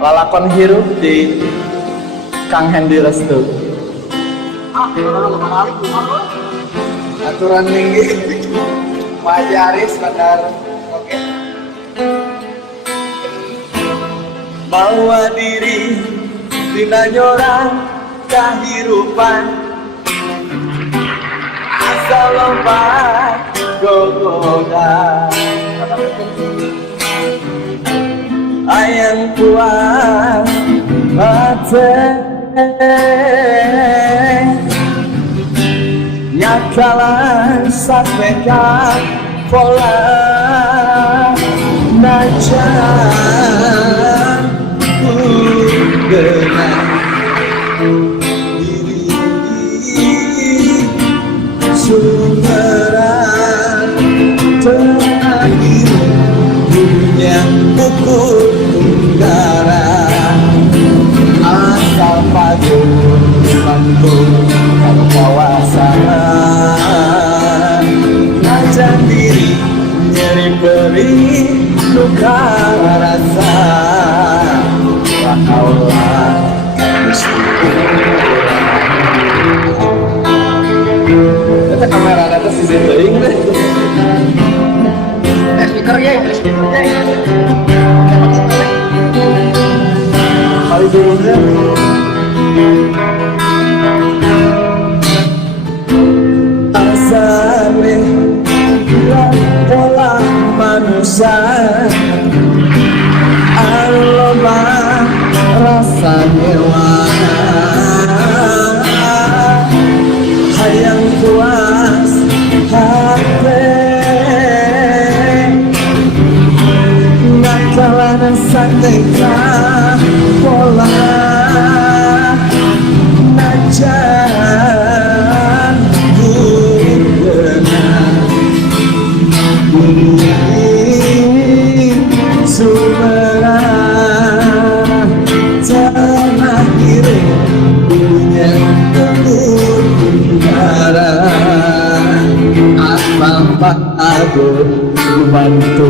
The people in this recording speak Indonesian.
lalakon hirup di Kang Hendy Restu. Aturan tinggi Majaris benar. Oke. Bawa diri dina nyorang kahirupan asal lompat gogoda ayang kuat hati nyakalan sampai pola najan ku dengan diri sumberan terakhir dunia ukur darah asal padu mampu kalau kawasan najan diri nyeri beri luka rasa Allah Kita kamera atas sisi teing deh. Speaker ya, speaker ya. Mari dulu deh. Asale pola manusia Aloma rasa nyewana hayang puas hati nakalan santika pola najan bugenang sumberan tanah kiri punya telur darah asal pak agung bantu